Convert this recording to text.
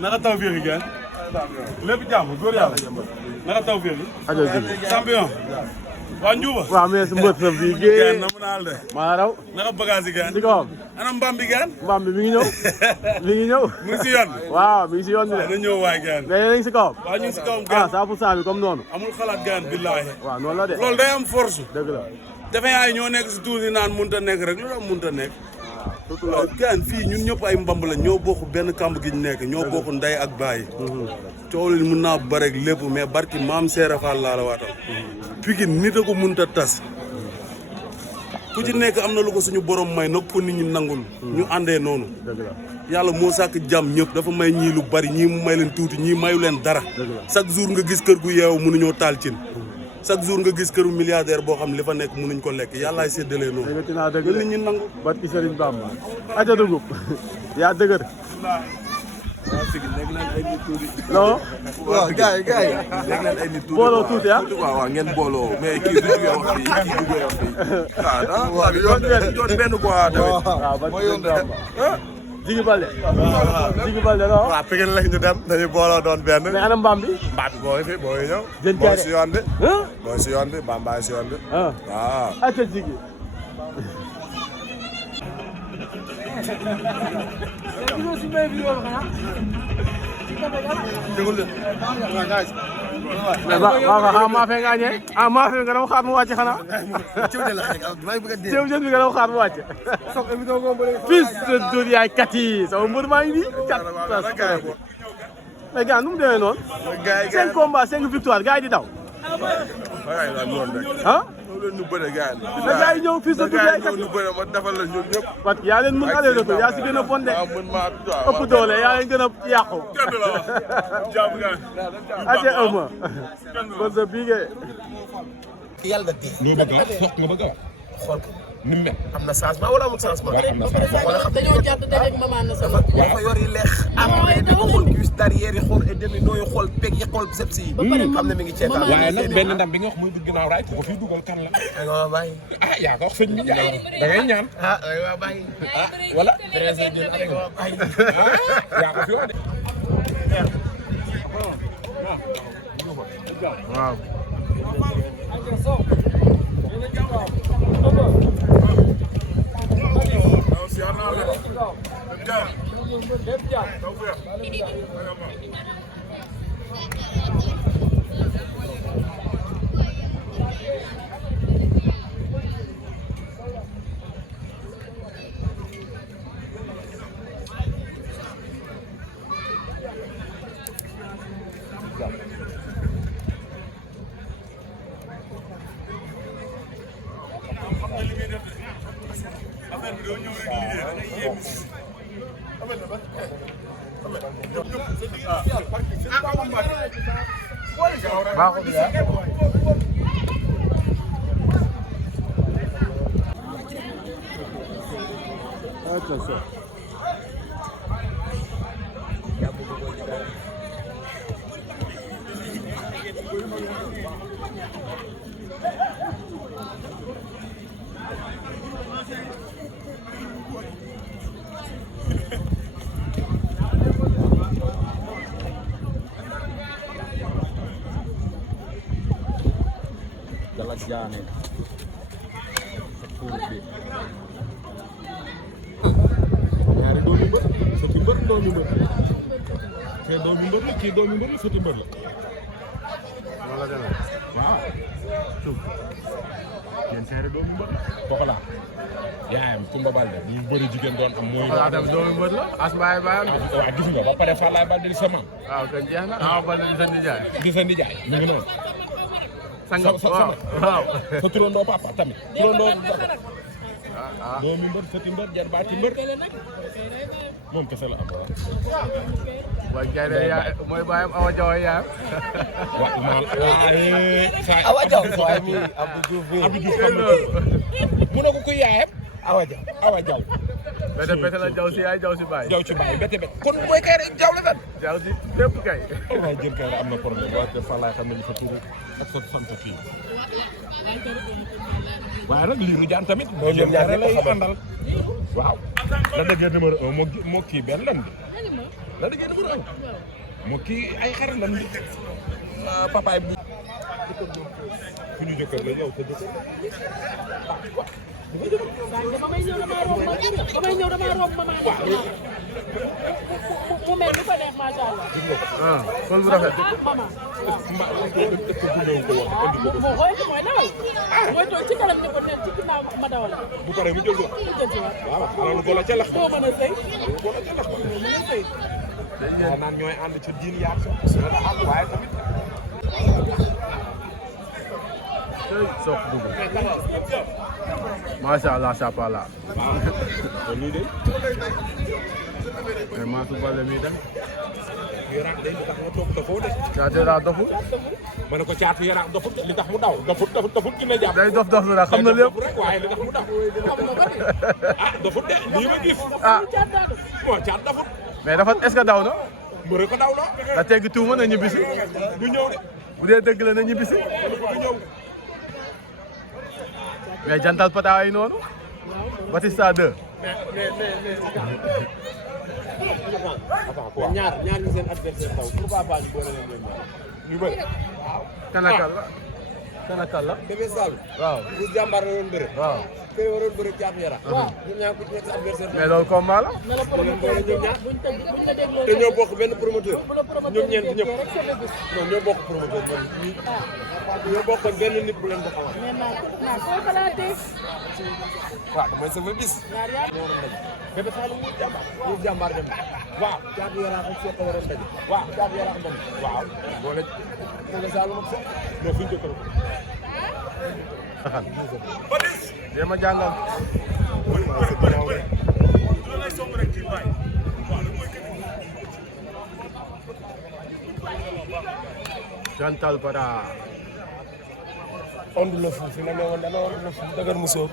naka taw fii ngeen. lépp jàmm góor yàlla. naka taw fii. champion. waa Ndiouba. waaw mais su mbët sa bii géej. namu naa la de. maa raw. naka bagage yi gaan. di ko am. ana mbaam bi gaan. mbaam bi mi ngi ñëw. mi ngi ñëw. mu ngi si yoon bi. waaw mi ngi si yoon bi de. na ñëw waay gaan. mais yéen a ngi si kawam. waaw ñu ngi si kawam gaan. 100% bi comme noonu. amul xalaat gaan billaahi. waaw noonu la de. loolu day am force. dëgg la. Defeant yi ñoo nekk si tuuti naan mënut a nekk rek lu tax mënut a nekk. waaw gaan fii ñun ñëpp ay mbamb la ñoo bokk benn kamb gi ñu nekk ñoo bokk ndey ak baay. coow li mun naa bare lépp mais barki maam Seera Fall laa la waatal. Pikine nit a ko mënut a tas. ku ci nekk am na lu ko suñu borom may nag ko nit ñi nangul. ñu àndee noonu. yàlla moo sàkk jàmm ñëpp dafa may ñii lu bari ñii mu may leen tuuti ñii mayu leen dara. chaque jour nga gis kër gu yeewu mënuñoo taal cin. chaque jour nga gis këru milliardaire boo xam li fa nekk mënuñ ko lekk yàllaay séddalee noonu. dëgg nit ñi nangu. barki Serigne Bamba. aja dugub yaa dëgër. waaw Pikine léegi leen ay nit tuuti. non. waaw gars yi léegi leen ay nit tuuti. booloo tuuti ah. waaw ngeen booloo mais kii du duggee wax fii kii duggee wax fii. waaw yoon benn quoi tamit. waaw ba yoon Jigi Balde. Jigi Balde non. waaw Pikine lañ ñu dem dañuy booloo doon benn. mais ana mbaam bi. mbaam bi boo fi boo ñëw. jën boo si yoon bi. boo si yoon bi bambaay si yoon bi. waaw. acca Jigi. mais waaw maa fee ngaa ñëwee ah maa fee nga doon xaar mu wàcc xanaa. ceeb jën bi nga doon xaar mu wàcc. fils de Doudou yaay kat yi sama mbër maa ngi nii kat. mais gars nu mu demee noonu. 5 combats 5 victoires gars yi di daw. ah. ñu bëre gars yi. mais gars yi ñëw fils de Doudou yaay kat yi ñu bëre ma defal la ñun ñëpp. parce que yaa leen mën aller retour yaa si gën a bon de. waaw mën maa ëpp doole yaa leen gën a yàqu. ate ëmma kon sa biige yàlla dee. loo bëgg a wax Sokh nga bëgg a wax. xool ko ni mu mel. am na changement wala amul changement. waaw am na changement. wala xam dañoo jàpp rek maman na sama. dafa yor yi leex. après di ko xool cuisse derrière yi xool et demi nooy xool peg yi xool biceps yi. xam ne mi ngi ceetaan. waaye nag benn ndam bi nga wax muy dugg ginnaaw raay ko fii dugal kan la. da nga ma bàyyi. ah yaa ko wax sëñ bi Ndiaye da ngay ñaan. ah da nga ma bàyyi. ah wala. président da nga ma bàyyi. ah yaa ko fi wax de. waaw. jaane ñaari doomu mbër soti mbër doomu mbër kii doomu mbër la kii doomu mbër la soti mbër la wala dana waaw yéen seere doomu mbër la Pokola yaayam Kumba Balde ñu bëri jigéen doon am mooy Pokola tam doomu mbër la Asbaay baayam waaw gis nga ba pare Fallaye Balde di sa maam waaw kon jeex na Awa Balde di sa nijaay di sa nijaay mu ngi noonu sangam waaw sa turandoo papa tamit turandoo doomi mbër sëti mbër jarbaati mbër moom kese la am waaye kay de yaa mooy baayam Awa Jaw yaayam Awa Jaw waaye mi Abdou Diouf Abdou Diouf xam na mu ne ko kuy yaayam Awa Jaw Awa Jaw bete la jaw si yaay jaw si bàyyi. jaw ci bàyyi bete kon mooy kay rek jaw la fen. jaw si lépp kay. waaye jën kay la am na problème waaye te Falaye xam nañu sa turu ak sa sant fii. waaye nag liiru jaan tamit. ñoom ñaar ñëpp lay àndal. waaw. la déggee numéro 1 moo kii benn lan bi. la déggee numéro 1. moo kii ay xarit lan bi. papaay bu. suñu jëkkër la yow sa jëkkër la. damay ñëw damaa romb maman mu mel ni ko neex macha allah. kon bu rafet. maman. ko mooy dawal. mooy toog ci kanam ne ko teel ci ginnaaw ma dawal. bu paree mu jël ko. mu jël ci waat. waaw xanaa golo ca lax. doo mën a sëy. golo ca lax. doo mën a sëy. waaw naan ñooy ànd ci diin yaat sa ànd waaye tamit. Sokh dugg. Macha Allah sapa la. waaw lii de. mais maa su bale mi dem. yaraax day tax nga toog dafoo de. caatu daa doful. ma ne ko caatu yaraax dofut li tax mu daw dofut dina jàpp. day dof lu la xam na lépp. waaye li tax mu daw. xam nga ko de. ah dofut de lii ma gis. ah bon caat dofut. mais dafa est-ce que daw na. mbëre ko daw la. da teggi tuuma na ñibbisi. du ñëw de. bu dee dëgg la na ñibbisi. du ñëw. mais jantal pata ay noonu. Batista 2. ñaar ñu seen adversaire taw pourquoi pas ñu boole leen ñu bëri. kanakal la. kanakal la. Bébé Sall waaw. bu jàmbaar la doon bëre waaw. kër waroon bëre caatu yara ñoom ñaar ku ci nekk sa adversaire mais loolu combat la. na la promoteur ñoom ñaar buñ ko dégloo. te ñoo bokk benn promoteur bu la promoteur ñoom ñeent ñëpp rek sa bés. non ñoo bokk promoteur ñoom ñoo bokkoon benn nit bu leen ko xamal mais naa koy xalaatee. waaw damay sama bis ñaar yaa. Bébé Sall mu jàmbaar dem waaw caatu yara ak Sokh waroon daje waaw caatu yara dem waaw boole Bébé Sall ak Sokh non fi ñu jëkkër ko. jéem a jàngal. jantal pata. ondu la fuuf fi nga ne woon dana ondu la fuuf dëgër mu sóob